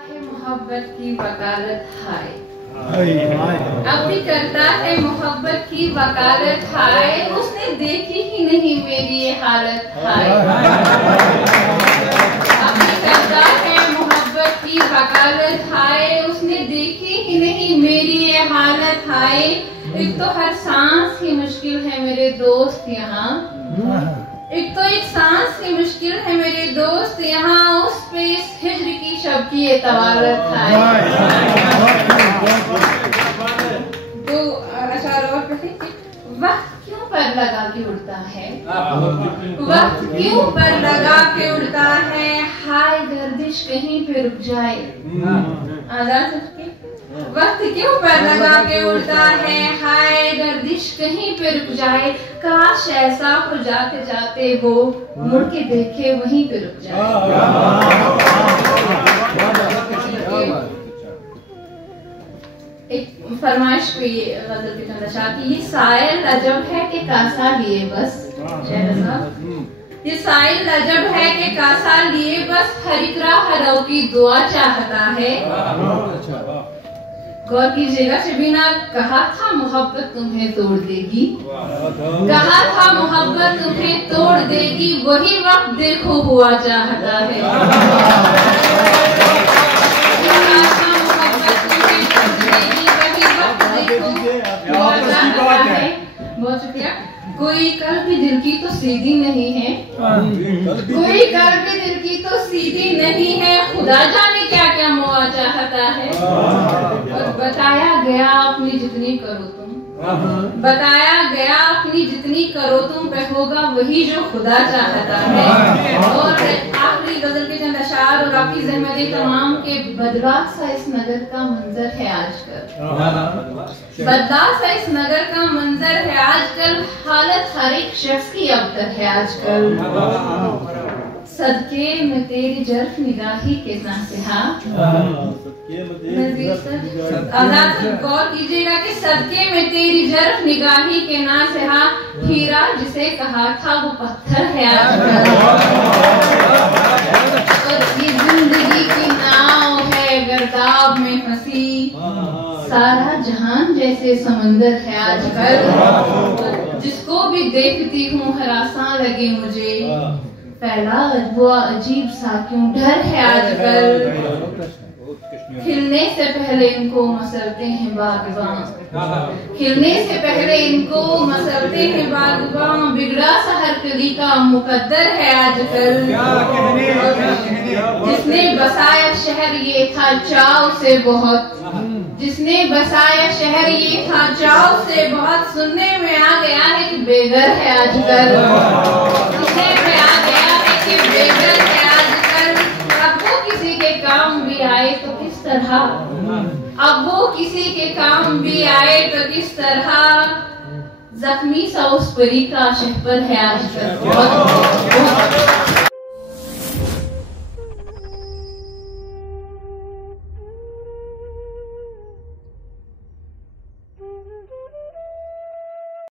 मोहब्बत की वकालत हाय, अब भी करता है मोहब्बत की वकालत हाय, उसने देखी ही नहीं मेरी ये हालत हाय। अब भी करता है मोहब्बत की वकालत हाय, उसने देखी ही नहीं मेरी ये हालत हाय। एक तो हर सांस ही मुश्किल है मेरे दोस्त यहाँ, एक तो एक सांस ही मुश्किल है मेरे दोस्त यहाँ, उस पे इस हिज्र की शब की ये तवारत है। तो अशार और वक्त क्यों पर लगा के उड़ता है, वक्त क्यों पर लगा के उड़ता है, हाय गर्दिश कहीं पे रुक जाए। आजाद सबके वक्त क्यों पर लगा के उड़ता है, हाय गर्दिश कहीं पे रुक जाए। काश ऐसा हो जाते जाते वो मुड़ के देखे वहीं पे रुक जाए। एक फरमाइश पे गजल की चंदा की, ये साइल अजब है कि कासा लिए बस, ये साइल अजब है कि कासा लिए बस, हरिकरा हरौ की दुआ चाहता है। गौर कीजिएगा, शबीना कहा था मोहब्बत तुम्हें तोड़ देगी, कहा था मोहब्बत तुम्हें तोड़ देगी, वही वक्त देखो हुआ चाहता है। बहुत शुक्रिया। कोई कल भी दिल की तो सीधी नहीं है, कोई कल भी दिल की तो सीधी नहीं है, खुदा जाने क्या क्या मुआ चाहता है। और बताया गया अपनी जितनी करो तुम, बताया गया अपनी जितनी करो तुम पे होगा वही जो खुदा चाहता है। और आखिरी गजल के चंद अशार और आपकी ज़हमत तमाम के बदलाव सा इस नगर का मंजर है आजकल, बदलाव सा इस नगर का मंजर है आजकल, हालत हर एक शख्स की अबतर है आजकल। सदके में तेरी जर्फ निगाही के नासिहा, गौर कीजिएगा कि सदके में तेरी जर्फ निगाही के नासिहा, हीरा जिसे कहा था वो पत्थर है आजकल। और ये जिंदगी की नाव है गर्दाब में फंसी, सारा जहान जैसे समंदर है आजकल। जिसको भी देखती हूँ हरासा लगे मुझे, फैला वो अजीब सा क्यों डर है आजकल। खिलने से पहले इनको मसलते हैं बागबान, खिलने से पहले इनको मसलते हैं बागबान, बिगड़ा सा हर कली का मुकद्दर है आजकल। जिसने बसाया शहर ये था चाव से बहुत, जिसने बसाया शहर ये था चाव से बहुत, सुनने में आ गया है कि बेघर है आजकल, सुनने में आ गया है कि बेघर है आजकल। अब वो किसी के काम भी आए तो किस तरह, अब वो किसी के काम भी आए तो किस तरह, जख्मी सा उस परी का शहपर है आजकल।